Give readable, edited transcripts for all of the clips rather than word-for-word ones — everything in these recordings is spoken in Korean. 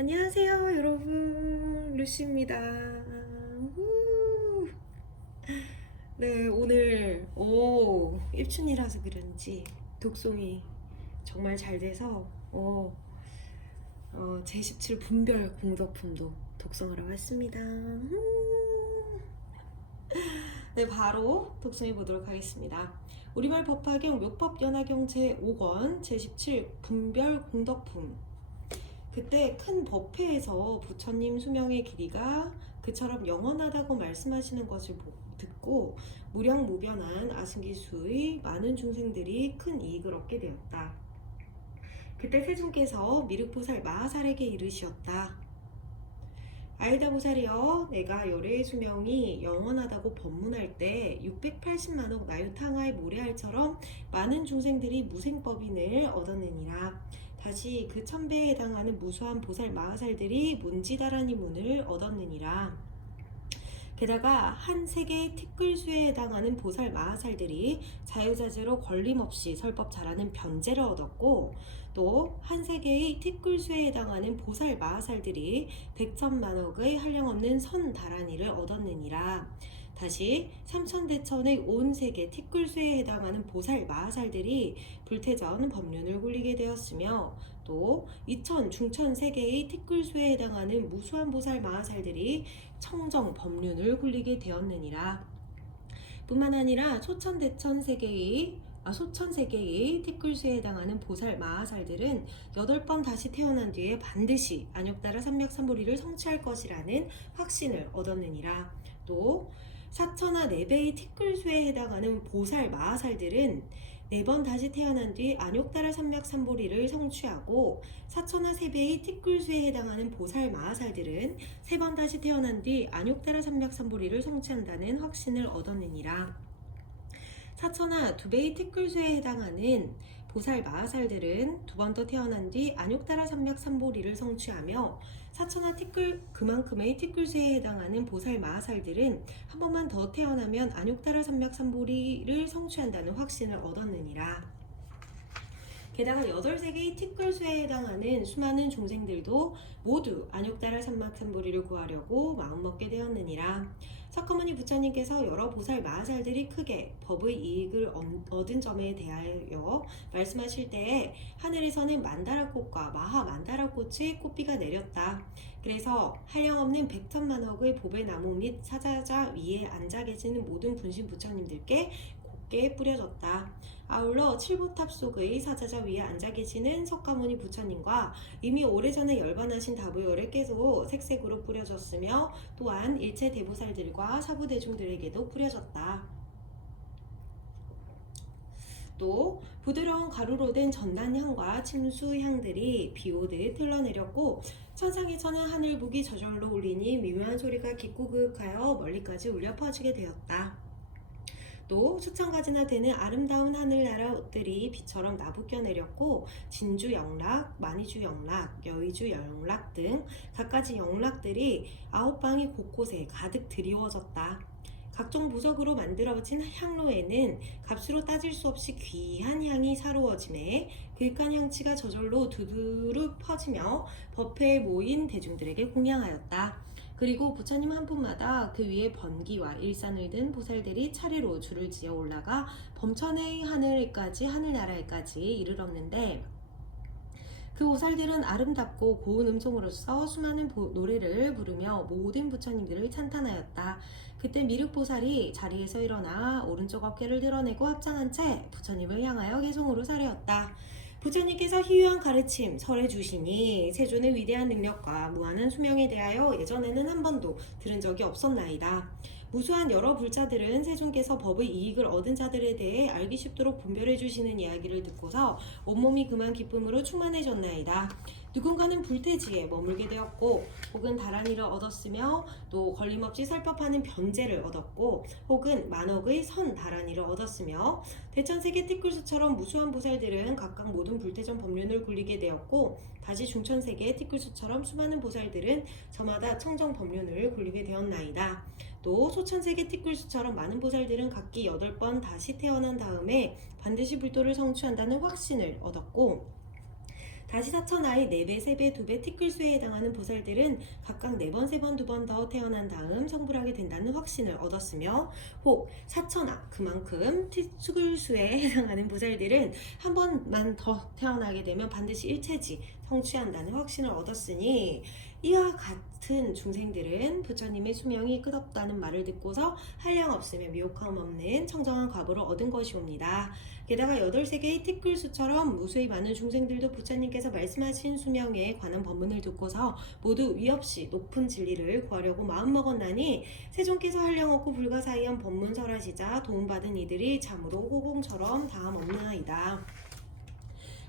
안녕하세요, 여러분. 루시입니다. 우. 네, 오늘 입춘이라서 그런지 독송이 정말 잘 돼서 제17 분별 공덕품도 독송하러 왔습니다. 네, 바로 독송해 보도록 하겠습니다. 우리말 법화경 묘법연화경 제5권 제17 분별 공덕품. 그때 큰 법회에서 부처님 수명의 길이가 그처럼 영원하다고 말씀하시는 것을 듣고 무량무변한 아승기수의 많은 중생들이 큰 이익을 얻게 되었다. 그때 세존께서 미륵보살 마하살에게 이르시었다. 아이다 보살이여, 내가 열애의 수명이 영원하다고 법문할 때 680만억 나유탕하의 모래알처럼 많은 중생들이 무생법인을 얻었느니라. 다시 그 천배에 해당하는 무수한 보살 마하살들이 문지다라니 문을 얻었느니라. 게다가 한 세계의 티끌수에 해당하는 보살 마하살들이 자유자재로 걸림없이 설법 잘하는 변제를 얻었고, 또 한 세계의 티끌수에 해당하는 보살 마하살들이 백천만억의 한량없는 선다라니를 얻었느니라. 다시 삼천대천의 온 세계 티끌수에 해당하는 보살 마하살들이 불태전 법륜을 굴리게 되었으며, 또 이천 중천 세계의 티끌수에 해당하는 무수한 보살 마하살들이 청정 법륜을 굴리게 되었느니라. 뿐만 아니라 소천대천 세계의 티끌수에 해당하는 보살 마하살들은 8번 다시 태어난 뒤에 반드시 안욕따라 삼맥삼보리를 성취할 것이라는 확신을 얻었느니라. 또 사천하 4배의 티끌수에 해당하는 보살 마하살들은 4번 다시 태어난 뒤 안욕따라 삼맥삼보리를 성취하고, 사천하 3배의 티끌수에 해당하는 보살 마하살들은 3번 다시 태어난 뒤 안욕따라 삼맥삼보리를 성취한다는 확신을 얻었느니라. 사천하 2배의 티끌수에 해당하는 보살 마하살들은 2번 더 태어난 뒤 안욕따라 삼맥삼보리를 성취하며, 사천하 그만큼의 티끌수에 해당하는 보살 마하살들은 한 번만 더 태어나면 안욕따라 삼맥삼보리를 성취한다는 확신을 얻었느니라. 게다가 8세계의 티끌수에 해당하는 수많은 종생들도 모두 안욕따라 삼맥삼보리를 구하려고 마음먹게 되었느니라. 석가모니 부처님께서 여러 보살 마하살들이 크게 법의 이익을 얻은 점에 대하여 말씀하실 때에 하늘에서는 만다라꽃과 마하만다라꽃의 꽃비가 내렸다. 그래서 한량없는 백천만억의 보배나무 및 사자자 위에 앉아 계시는 모든 분신 부처님들께 곱게 뿌려졌다. 아울러 칠보탑 속의 사자자 위에 앉아 계시는 석가모니 부처님과 이미 오래전에 열반하신 다부열에게도 색색으로 뿌려졌으며, 또한 일체 대보살들과 사부대중들에게도 뿌려졌다. 또 부드러운 가루로 된 전단향과 침수향들이 비오듯 흘러내렸고, 천상에서는 하늘북이 저절로 울리니 미묘한 소리가 깊고 그윽하여 멀리까지 울려 퍼지게 되었다. 또 수천 가지나 되는 아름다운 하늘나라 옷들이 비처럼 나부껴 내렸고, 진주 영락, 만이주 영락, 여의주 영락 등 갖가지 영락들이 9방이 곳곳에 가득 드리워졌다. 각종 보석으로 만들어진 향로에는 값으로 따질 수 없이 귀한 향이 사로워짐에 그윽한 향취가 저절로 두드러 퍼지며 법회에 모인 대중들에게 공양하였다. 그리고 부처님 한 분마다 그 위에 번기와 일산을 든 보살들이 차례로 줄을 지어 올라가 범천의 하늘나라에까지 이르렀는데, 그 보살들은 아름답고 고운 음성으로서 수많은 노래를 부르며 모든 부처님들을 찬탄하였다. 그때 미륵보살이 자리에서 일어나 오른쪽 어깨를 드러내고 합장한 채 부처님을 향하여 개송으로 사려었다. 부처님께서 희유한 가르침 설해 주시니 세존의 위대한 능력과 무한한 수명에 대하여 예전에는 한 번도 들은 적이 없었나이다. 무수한 여러 불자들은 세존께서 법의 이익을 얻은 자들에 대해 알기 쉽도록 분별해 주시는 이야기를 듣고서 온몸이 그만 기쁨으로 충만해졌나이다. 누군가는 불태지에 머물게 되었고, 혹은 다란이를 얻었으며, 또 걸림없이 설법하는 변제를 얻었고, 혹은 만억의 선 다란이를 얻었으며, 대천세계 티끌수처럼 무수한 보살들은 각각 모든 불태전 법륜을 굴리게 되었고, 다시 중천세계의 티끌수처럼 수많은 보살들은 저마다 청정 법륜을 굴리게 되었나이다. 또 소천세계 티끌수처럼 많은 보살들은 각기 8번 다시 태어난 다음에 반드시 불도를 성취한다는 확신을 얻었고, 다시 사천하의 4배, 3배, 2배 티끌수에 해당하는 보살들은 각각 4번, 3번, 2번 더 태어난 다음 성불하게 된다는 확신을 얻었으며, 혹 사천하 그만큼 티끌수에 해당하는 보살들은 한 번만 더 태어나게 되면 반드시 일체지 성취한다는 확신을 얻었으니, 이와 같은 중생들은 부처님의 수명이 끝없다는 말을 듣고서 한량 없으며 미혹함 없는 청정한 과보를 얻은 것이옵니다. 게다가 8세계의 티끌수처럼 무수히 많은 중생들도 부처님께서 말씀하신 수명에 관한 법문을 듣고서 모두 위없이 높은 진리를 구하려고 마음먹었나니, 세존께서 한량 없고 불가사의한 법문설하시자 도움받은 이들이 참으로 호공처럼 다함없나이다.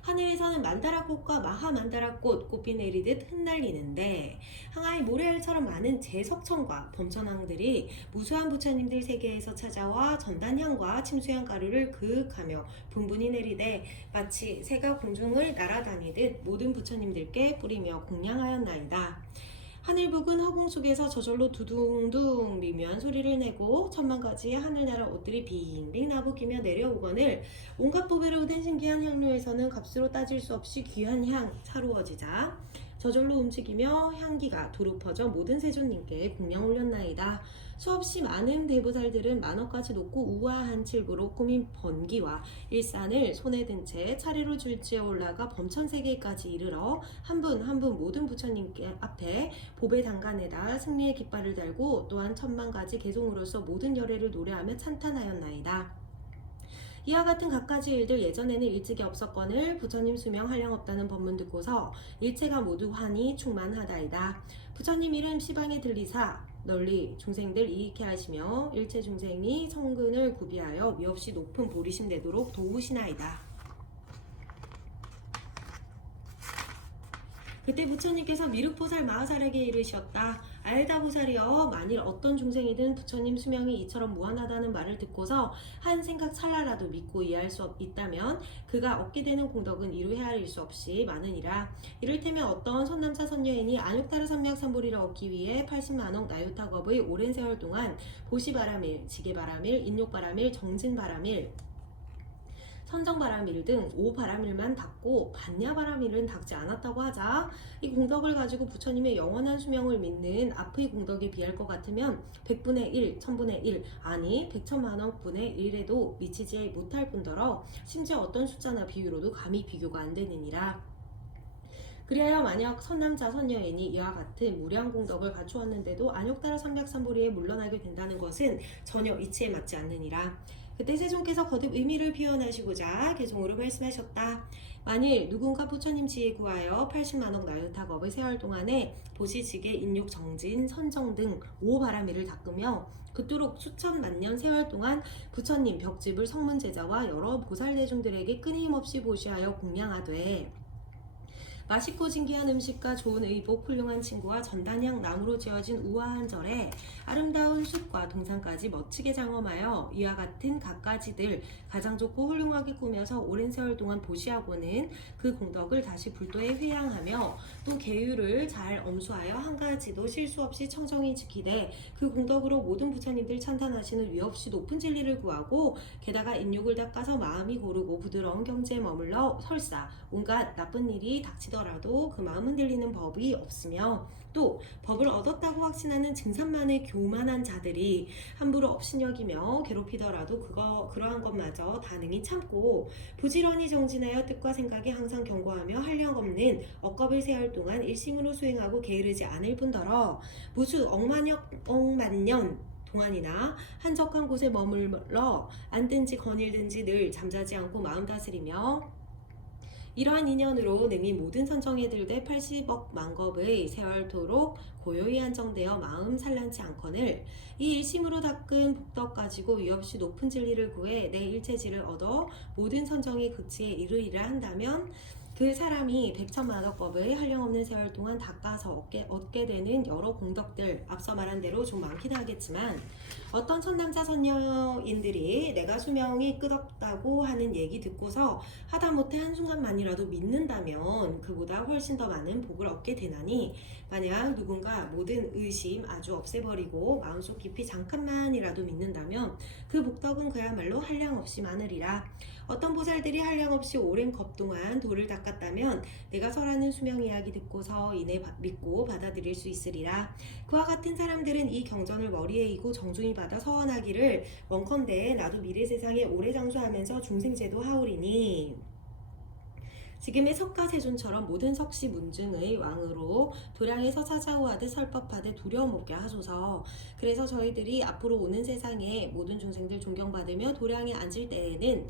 하늘에서는 만다라꽃과 마하만다라꽃 꽃비 내리듯 흩날리는데, 항아리 모래알처럼 많은 제석천과 범천왕들이 무수한 부처님들 세계에서 찾아와 전단향과 침수향 가루를 그윽하며 분분히 내리되 마치 새가 공중을 날아다니듯 모든 부처님들께 뿌리며 공양하였나이다. 하늘 북은 허공 속에서 저절로 두둥둥 미묘한 소리를 내고 천만가지의 하늘나라 옷들이 빙빙 나부끼며 내려오거늘 온갖 보배로 된 신기한 향료에서는 값으로 따질 수 없이 귀한 향 차루어지자 저절로 움직이며 향기가 두루 퍼져 모든 세존님께 공양 올렸나이다. 수없이 많은 대보살들은 만억까지 높고 우아한 칠부로 꾸민 번기와 일산을 손에 든 채 차례로 줄지어 올라가 범천세계까지 이르러 한 분 한 분 모든 부처님께 앞에 보배 단간에다 승리의 깃발을 달고 또한 천만가지 개송으로서 모든 열애를 노래하며 찬탄하였나이다. 이와 같은 갖가지 일들 예전에는 일찍이 없었거늘 부처님 수명 한량없다는 법문 듣고서 일체가 모두 환히 충만하다이다. 부처님 이름 시방에 들리사 널리 중생들 이익해 하시며 일체 중생이 성근을 구비하여 위없이 높은 보리심 되도록 도우시나이다. 그때 부처님께서 미륵보살 마하살에게 이르셨다. 알다 보살이여, 만일 어떤 중생이든 부처님 수명이 이처럼 무한하다는 말을 듣고서 한 생각 찰나라도 믿고 이해할 수 있다면 그가 얻게 되는 공덕은 이루 헤아릴 수 없이 많으니라. 이를테면 어떤 선남자 선녀인이 안욕타르 삼맥삼보리를 얻기 위해 80만억 나유타겁의 오랜 세월 동안 보시바라밀, 지게바라밀, 인욕바라밀, 정진바라밀, 선정바라밀 등 5바라밀만 닦고 반야바라밀은 닦지 않았다고 하자, 이 공덕을 가지고 부처님의 영원한 수명을 믿는 앞의 공덕에 비할 것 같으면 100분의 1, 1000분의 1, 아니 100천만억 분의 1에도 미치지 못할 뿐더러 심지어 어떤 숫자나 비유로도 감히 비교가 안 되느니라. 그리하여 만약 선남자 선녀인이 이와 같은 무량 공덕을 갖추었는데도 안욕따라 삼백삼보리에 물러나게 된다는 것은 전혀 이치에 맞지 않느니라. 그때 세존께서 거듭 의미를 표현하시고자 개송으로 말씀하셨다. 만일 누군가 부처님 지혜 구하여 80만억 나유타겁의 세월 동안에 보시지게, 인욕, 정진, 선정 등 5바라밀을 닦으며 그토록 수천 만년 세월 동안 부처님 벽집을 성문제자와 여러 보살대중들에게 끊임없이 보시하여 공양하되, 맛있고 진귀한 음식과 좋은 의복, 훌륭한 친구와 전단향 나무로 지어진 우아한 절에 아름다운 숲과 동산까지 멋지게 장엄하여 이와 같은 갖가지들 가장 좋고 훌륭하게 꾸며서 오랜 세월 동안 보시하고는 그 공덕을 다시 불도에 회양하며 또 계율을 잘 엄수하여 한 가지도 실수 없이 청정히 지키되 그 공덕으로 모든 부처님들 찬탄하시는 위없이 높은 진리를 구하고, 게다가 인욕을 닦아서 마음이 고르고 부드러운 경지에 머물러 설사 온갖 나쁜 일이 닥치더라도 그 마음 흔들리는 법이 없으며, 또 법을 얻었다고 확신하는 증산만의 교만한 자들이 함부로 업신여기며 괴롭히더라도 그러한 것마저 다능히 참고 부지런히 정진하여 뜻과 생각에 항상 경고하며 한량없는 억겁을 세월 동안 일심으로 수행하고 게으르지 않을 뿐더러 무수 억만년 동안이나 한적한 곳에 머물러 앉든지 거닐든지 늘 잠자지 않고 마음 다스리며 이러한 인연으로 능히 모든 선정에 들되 80억 만겁의 세월토록 고요히 안정되어 마음 산란치 않거늘 이 일심으로 닦은 복덕 가지고 위없이 높은 진리를 구해 내 일체지를 얻어 모든 선정의 극치에 이르리라 한다면, 그 사람이 100천만억 법의 한량없는 세월 동안 닦아서 얻게 되는 여러 공덕들, 앞서 말한 대로 좀 많긴 하겠지만, 어떤 선남자 선녀인들이 내가 수명이 끝없다고 하는 얘기 듣고서 하다못해 한순간만이라도 믿는다면 그보다 훨씬 더 많은 복을 얻게 되나니, 만약 누군가 모든 의심 아주 없애버리고 마음속 깊이 잠깐만이라도 믿는다면 그 복덕은 그야말로 한량없이 많으리라. 어떤 보살들이 한량없이 오랜 겁 동안 돌을 닦아 같다면 내가 설하는 수명 이야기 듣고서 이내 믿고 받아들일 수 있으리라. 그와 같은 사람들은 이 경전을 머리에 이고 정중히 받아 서원하기를 원컨대 나도 미래 세상에 오래 장수하면서 중생제도 하오리니 지금의 석가세존처럼 모든 석시 문중의 왕으로 도량에서 찾아오하듯 설법하되 두려움 없게 하소서. 그래서 저희들이 앞으로 오는 세상에 모든 중생들 존경받으며 도량에 앉을 때에는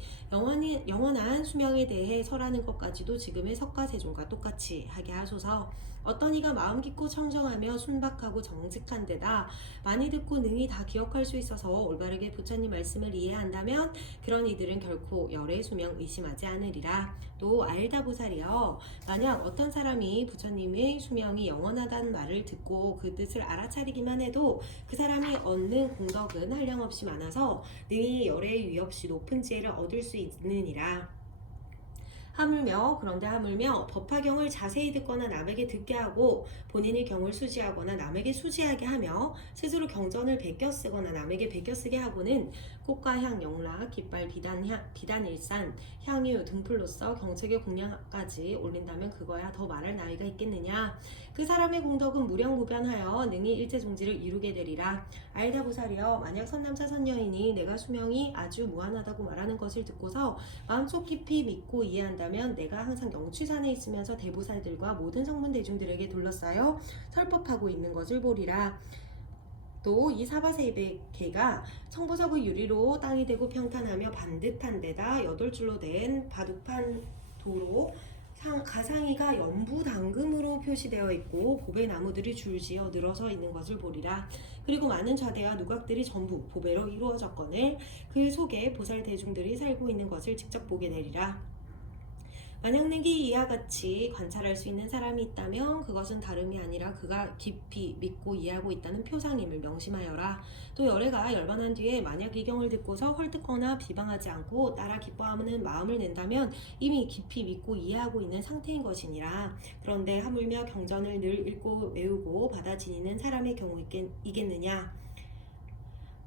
영원한 수명에 대해 설하는 것까지도 지금의 석가세존과 똑같이 하게 하소서. 어떤 이가 마음 깊고 청정하며 순박하고 정직한 데다 많이 듣고 능히 다 기억할 수 있어서 올바르게 부처님 말씀을 이해한다면 그런 이들은 결코 열의 수명 의심하지 않으리라. 또 알다 보살이여, 만약 어떤 사람이 부처님의 수명이 영원하다는 말을 듣고 그 뜻을 알아차리기만 해도 그 사람이 얻는 공덕은 한량없이 많아서 능히 열의 위 없이 높은 지혜를 얻을 수 있느니라. 그런데 하물며 법화경을 자세히 듣거나 남에게 듣게 하고 본인이 경을 수지하거나 남에게 수지하게 하며 스스로 경전을 베껴 쓰거나 남에게 베껴 쓰게 하고는 꽃과 향, 영락, 깃발, 비단일산, 향유, 등불로써 경책의 공양까지 올린다면 그거야 더 말할 나위가 있겠느냐. 그 사람의 공덕은 무량무변하여 능히 일체종지를 이루게 되리라. 알다 보살이여, 만약 선남자 선여인이 내가 수명이 아주 무한하다고 말하는 것을 듣고서 마음속 깊이 믿고 이해한다면 내가 항상 영취산에 있으면서 대보살들과 모든 성문 대중들에게 둘러싸여 설법하고 있는 것을 보리라. 또 이 사바세계가 청보석의 유리로 땅이 되고 평탄하며 반듯한 데다 8줄로 된 바둑판 도로 가상이가 연부 당금으로 표시되어 있고 보배 나무들이 줄지어 늘어서 있는 것을 보리라. 그리고 많은 좌대와 누각들이 전부 보배로 이루어졌거늘 그 속에 보살 대중들이 살고 있는 것을 직접 보게 되리라. 만약 내게 이와 같이 관찰할 수 있는 사람이 있다면 그것은 다름이 아니라 그가 깊이 믿고 이해하고 있다는 표상임을 명심하여라. 또 열애가 열반한 뒤에 만약 이 경을 듣고서 헐뜯거나 비방하지 않고 따라 기뻐하는 마음을 낸다면 이미 깊이 믿고 이해하고 있는 상태인 것이니라. 그런데 하물며 경전을 늘 읽고 외우고 받아 지니는 사람의 경우이겠느냐.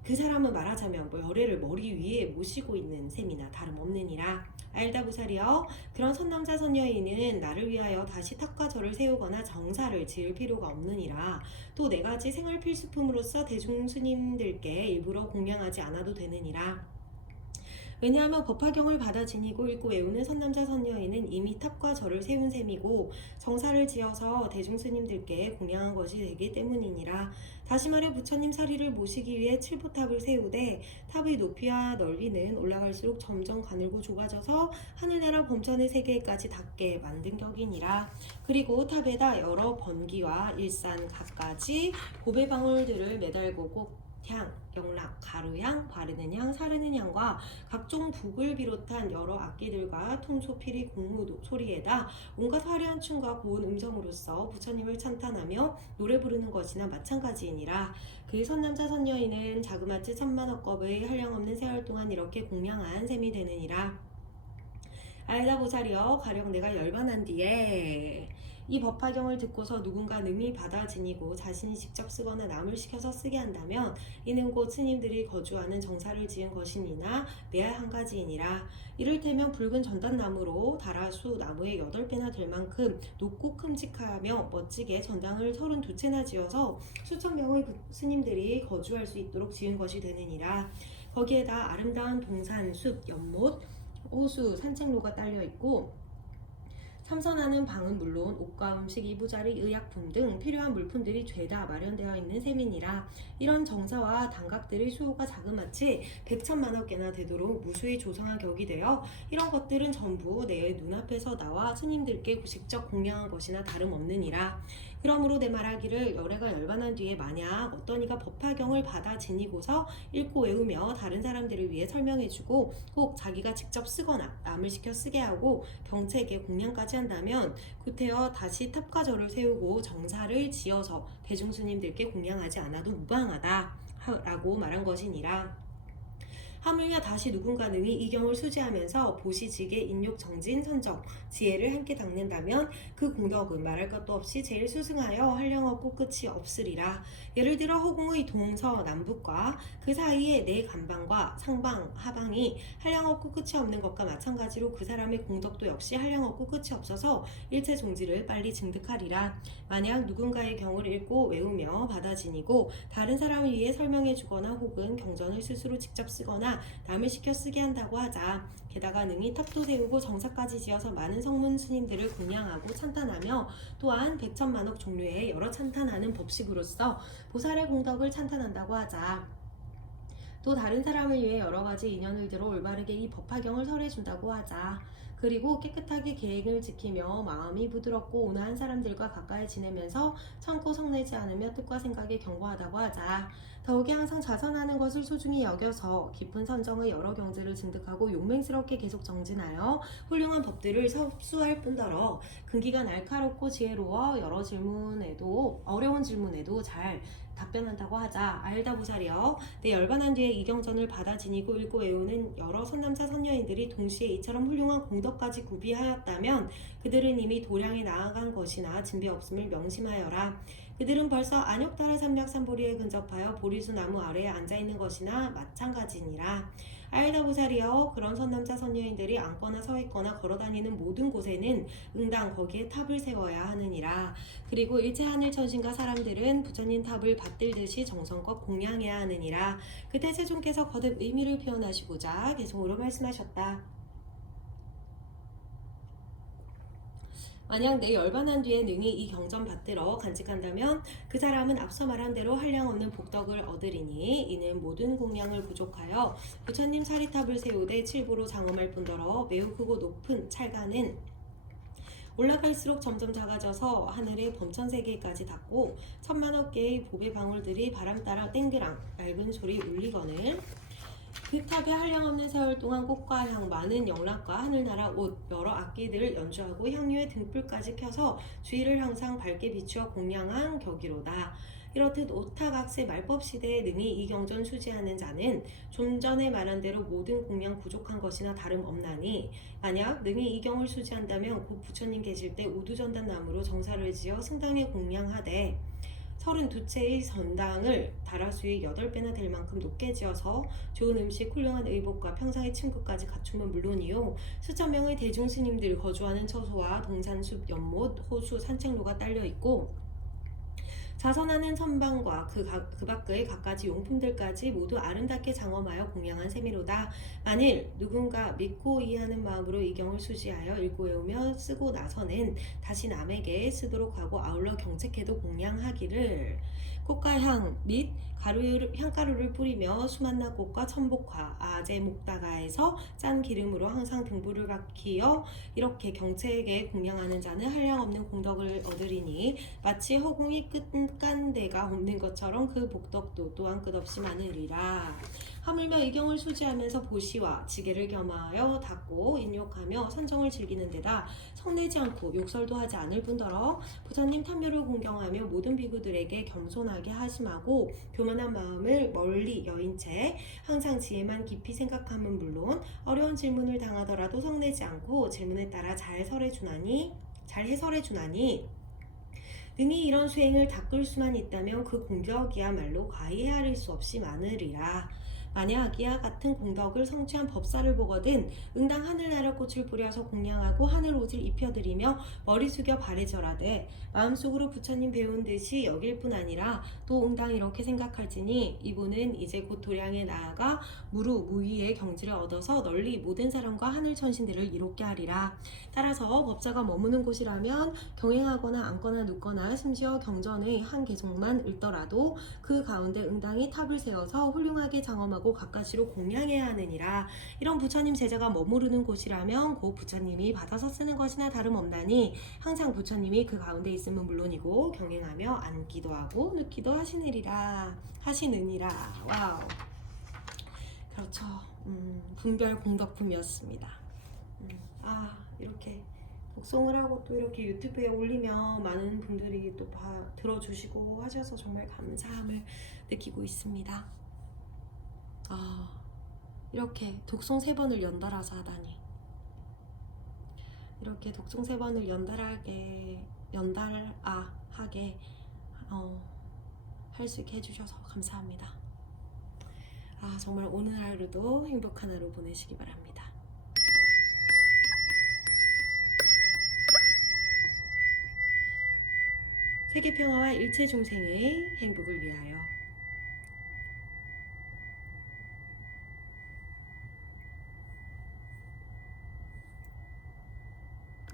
그 사람은 말하자면 열애를 머리 위에 모시고 있는 셈이나 다름없느니라. 알다 보살이여, 그런 선남자 선여인은 나를 위하여 다시 탑과 절을 세우거나 정사를 지을 필요가 없느니라. 또 4가지 생활 필수품으로서 대중스님들께 일부러 공양하지 않아도 되느니라. 왜냐하면 법화경을 받아 지니고 읽고 외우는 선남자 선여인은 이미 탑과 절을 세운 셈이고 정사를 지어서 대중스님들께 공양한 것이 되기 때문이니라. 다시 말해 부처님 사리를 모시기 위해 칠보탑을 세우되 탑의 높이와 넓이는 올라갈수록 점점 가늘고 좁아져서 하늘나라 범천의 세계까지 닿게 만든 격이니라. 그리고 탑에다 여러 번기와 일산 갖가지 보배 방울들을 매달고 꼭 향, 영락, 가루향, 바르는 향, 사르는 향과 각종 북을 비롯한 여러 악기들과 통소피리 공무 소리에다 온갖 화려한 춤과 고운 음성으로서 부처님을 찬탄하며 노래 부르는 것이나 마찬가지이니라. 그 선남자 선여인은 자그마치 1000만억겁의 한량없는 세월 동안 이렇게 공양한 셈이 되느니라. 알다 보살이여, 가령 내가 열반한 뒤에 이 법화경을 듣고서 누군가 능히 받아 지니고 자신이 직접 쓰거나 남을 시켜서 쓰게 한다면 이는 곧 스님들이 거주하는 정사를 지은 것이니나 매할 한 가지이니라. 이를테면 붉은 전단나무로 다라수 나무의 8배나 될 만큼 높고 큼직하며 멋지게 전당을 32채나 지어서 수천 명의 스님들이 거주할 수 있도록 지은 것이 되느니라. 거기에다 아름다운 동산, 숲, 연못, 호수, 산책로가 딸려 있고 참선하는 방은 물론 옷과 음식, 이부자리, 의약품 등 필요한 물품들이 죄다 마련되어 있는 셈이니라. 이런 정사와 단각들의 수호가 자그마치 100천만억 개나 되도록 무수히 조성한 격이 되어 이런 것들은 전부 내 눈앞에서 나와 스님들께 직접 공양한 것이나 다름없느니라. 그러므로 내 말하기를 열애가 열반한 뒤에 만약 어떤 이가 법화경을 받아 지니고서 읽고 외우며 다른 사람들을 위해 설명해주고 혹 자기가 직접 쓰거나 남을 시켜 쓰게 하고 경책에 공양까지 한다면 구태여 다시 탑과 절을 세우고 정사를 지어서 대중스님들께 공양하지 않아도 무방하다 라고 말한 것이니라. 하물며 다시 누군가 능히 이 경을 수지하면서 보시직에 인욕 정진 선정 지혜를 함께 닦는다면 그 공덕은 말할 것도 없이 제일 수승하여 한량없고 끝이 없으리라. 예를 들어 허공의 동서남북과 그 사이에 내 간방과 상방 하방이 한량없고 끝이 없는 것과 마찬가지로 그 사람의 공덕도 역시 한량없고 끝이 없어서 일체 종지를 빨리 증득하리라. 만약 누군가의 경을 읽고 외우며 받아 지니고 다른 사람을 위해 설명해 주거나 혹은 경전을 스스로 직접 쓰거나 남을 시켜 쓰게 한다고 하자. 게다가 능히 탑도 세우고 정사까지 지어서 많은 성문 스님들을 공양하고 찬탄하며 또한 백천만억 종류의 여러 찬탄하는 법식으로서 보살의 공덕을 찬탄한다고 하자. 또 다른 사람을 위해 여러 가지 인연을 들어 올바르게 이 법화경을 설해준다고 하자. 그리고 깨끗하게 계획을 지키며 마음이 부드럽고 온화한 사람들과 가까이 지내면서 참고 성내지 않으며 뜻과 생각에 경고하다고 하자. 더욱이 항상 자선하는 것을 소중히 여겨서 깊은 선정의 여러 경지를 증득하고 용맹스럽게 계속 정진하여 훌륭한 법들을 섭수할 뿐더러 근기가 날카롭고 지혜로워 여러 질문에도 어려운 질문에도 잘 답변한다고 하자. 알다 보살이여, 내 열반한 뒤에 이 경전을 받아 지니고 읽고 외우는 여러 선남자 선녀인들이 동시에 이처럼 훌륭한 공덕까지 구비하였다면 그들은 이미 도량에 나아간 것이나 진비 없음을 명심하여라. 그들은 벌써 안욕따라 삼략삼보리에 근접하여 보리수 나무 아래에 앉아있는 것이나 마찬가지니라. 알다 보살이여, 그런 선남자 선녀인들이 앉거나 서있거나 걸어다니는 모든 곳에는 응당 거기에 탑을 세워야 하느니라. 그리고 일체 하늘 천신과 사람들은 부처님 탑을 받들듯이 정성껏 공양해야 하느니라. 그때 세존께서 거듭 의미를 표현하시고자 개성으로 말씀하셨다. 만약 내 열반한 뒤에 능히 이 경전 받들어 간직한다면 그 사람은 앞서 말한 대로 한량없는 복덕을 얻으리니 이는 모든 공양을 부족하여 부처님 사리탑을 세우되 칠부로 장엄할 뿐더러 매우 크고 높은 찰가는 올라갈수록 점점 작아져서 하늘의 범천세계까지 닿고 천만억 개의 보배 방울들이 바람 따라 땡그랑 맑은 소리 울리거늘 그 탑에 한량없는 세월 동안 꽃과 향 많은 영락과 하늘나라 옷 여러 악기들을 연주하고 향유의 등불까지 켜서 주위를 항상 밝게 비추어 공양한 격이로다. 이렇듯 오타각세 말법 시대에 능히 이 경전 수지하는 자는 좀 전에 말한 대로 모든 공양 부족한 것이나 다름없나니 만약 능히 이 경을 수지한다면 곧 부처님 계실 때 우두전단 나무로 정사를 지어 승당에 공양하되 32채의 전당을 다라수의 8배나 될 만큼 높게 지어서 좋은 음식, 훌륭한 의복과 평상의 침구까지 갖추면 물론이요 수천 명의 대중스님들 거주하는 처소와 동산숲, 연못, 호수, 산책로가 딸려있고 자선하는 선방과 그 밖의 갖가지 용품들까지 모두 아름답게 장엄하여 공양한 셈이로다. 만일 누군가 믿고 이해하는 마음으로 이 경을 수지하여 읽고 외우며 쓰고 나서는 다시 남에게 쓰도록 하고 아울러 경책해도 공양하기를 꽃과 향 및 향가루를 뿌리며 수만나 꽃과 천복화, 아제 목다가에서 짠 기름으로 항상 등불을 밝히어 이렇게 경책에 공양하는 자는 한량없는 공덕을 얻으리니 마치 허공이 끝간 데가 없는 것처럼 그 복덕도 또한 끝없이 많으리라. 하물며 이 경을 수지하면서 보시와 지게를 겸하여 닦고 인욕하며 선정을 즐기는 데다 성내지 않고 욕설도 하지 않을 뿐더러 부처님 탐묘를 공경하며 모든 비구들에게 겸손하게 하심하고 교만한 마음을 멀리 여인 채 항상 지혜만 깊이 생각하면 물론 어려운 질문을 당하더라도 성내지 않고 질문에 따라 잘 해설해 주나니 능히 이런 수행을 닦을 수만 있다면 그 공격이야말로 가히 헤아릴 수 없이 많으리라. 만약 이와 같은 공덕을 성취한 법사를 보거든 응당 하늘나라 꽃을 뿌려서 공양하고 하늘 옷을 입혀드리며 머리 숙여 발에 절하되 마음속으로 부처님 배운 듯이 여길 뿐 아니라 또 응당 이렇게 생각할지니 이분은 이제 곧 도량에 나아가 무위의 경지를 얻어서 널리 모든 사람과 하늘 천신들을 이롭게 하리라. 따라서 법자가 머무는 곳이라면 경행하거나 앉거나 눕거나 심지어 경전의 한 개종만 읽더라도 그 가운데 응당이 탑을 세워서 훌륭하게 장엄하고 가까시로 공양해야 하느니라. 이런 부처님 제자가 머무르는 곳이라면 곧 부처님이 받아서 쓰는 것이나 다름없나니 항상 부처님이 그 가운데 있음은 물론이고 경행하며 앉기도 하고 눕기도 하시느니라. 와우. 그렇죠. 분별 공덕품이었습니다. 이렇게 독송을 하고 또 이렇게 유튜브에 올리면 많은 분들이 또 들어주시고 하셔서 정말 감사함을 느끼고 있습니다. 이렇게 독송 3번을 연달아서 하다니. 이렇게 독송 3번을 연달하게 할 수 있게 해주셔서 감사합니다. 정말 오늘 하루도 행복한 하루 보내시기 바랍니다. 세계 평화와 일체 중생의 행복을 위하여.